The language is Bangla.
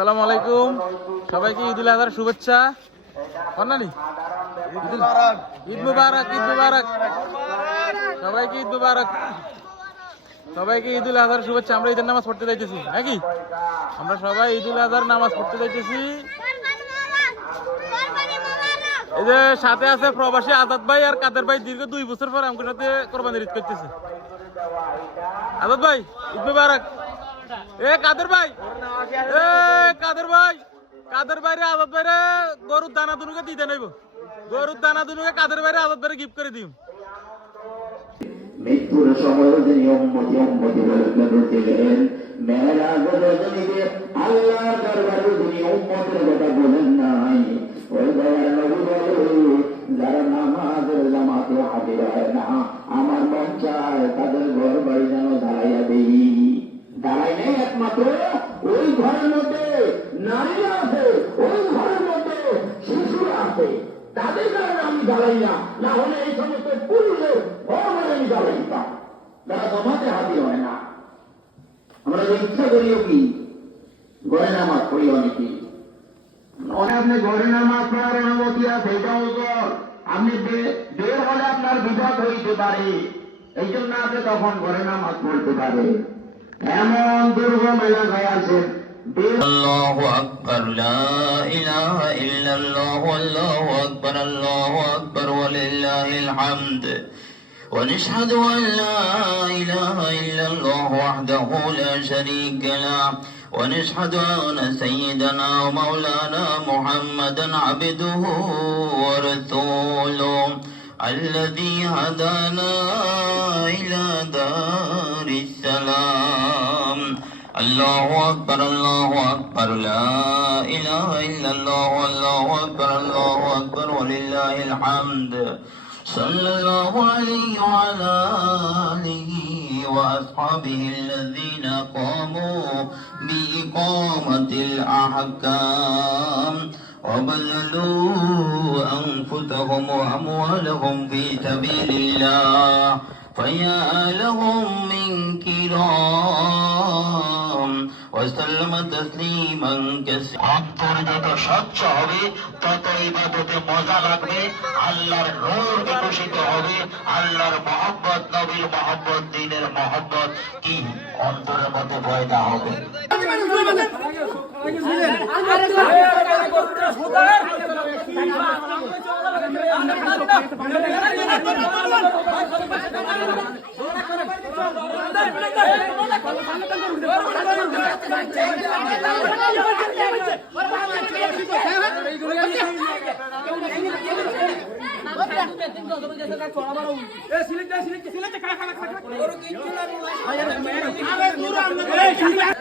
আসসালামু আলাইকুম। সবাইকে ঈদুল আজহার শুভেচ্ছা। ঈদ মুবারক ঈদ মুবারক। সবাইকে ঈদ মুবারক। সবাইকে ঈদুল আজহার শুভেচ্ছা। আমরা ঈদের নামাজ পড়তে যাইতেছি, নাকি? আমরা সবাই ঈদুল আজহার নামাজ পড়তে যাইতেছি। এই যে সাথে আছে প্রবাসী আজাদ ভাই আর কাদের ভাই, দীর্ঘ দুই বছর পর আমাদের সাথে কোরবানির ঈদ করতেছে। আজাদ ভাই, ঈদ মুবারক। এ কাদের ভাই? এ কাদের ভাই? কাদের ভাইরে আজাদ ভাইরে গরুর দানা দুনুকে দিতে নেব গরুর দানা দুনুকে কাদের ভাইরে আজাদ ভাইরে গিফট করে দিম। মৃত্যুর সময় তিনি উম্মতি উম্মতি বলে দিলেন মেয়েরাজ রজনীকে আল্লাহর দরবারে তিনি উম্মতের কথা বলেন নাই, ওই দয়ার নবী বলে, যারা নামাজের জামাতে হাজির হয় না, আমার মন চায় তাদের ঘর বাড়ি যেন দাঁড়াইয়া দেই দাঁড়াই নেই একমাত্র ওই ঘরের মধ্যে নারী আছে ওই ঘরের মধ্যে শিশুরা আছে তাদের কারণে আমি দাঁড়াই না। না হলে এই সমস্ত পুরুষের বাড়ি আমি দাঁড়াইতাম তারা জমাতে হাতি হয় না। আমরা যে ইচ্ছা করিও কি? ঘরে নামাজ পড়ি অনেকে আপনি ঘরে নামাজ পড়ার অনুমতি আছে, এটাও কর আপনি বের হলে আপনার বিপদ হইতে পারে। এই জন্য আপনি তখন ঘরে নামাজ পড়তে পারে এমন দুর্গম এলাকায় আছেন। الله أكبر لا إله إلا الله والله أكبر الله أكبر ولله الحمد. ونشهد أن لا إله إلا الله وحده لا شريك له. ونشهد أن سيدنا ومولانا محمدا عبده ورسوله. الذي هدانا إلى دار السلام. الله أكبر الله أكبر لا إله إلا الله الله أكبر الله أكبر ولله الحمد. صلى الله عليه وعلى آله وأصحابه الذين قاموا بإقامة الأحكام. وبذلوا أنفسهم وأموالهم في سبيل الله. فيا لهم من كرام. وسلم تسليما كثيرا অন্তর যত স্বচ্ছ হবে তত ইবাদতে মজা লাগবে আল্লাহর নূর বিকশিত হবে আল্লাহর মহব্বত নবীর মহব্বত দিনের মহব্বত কি অন্তরের মধ্যে পয়দা হবে সিলেক্ট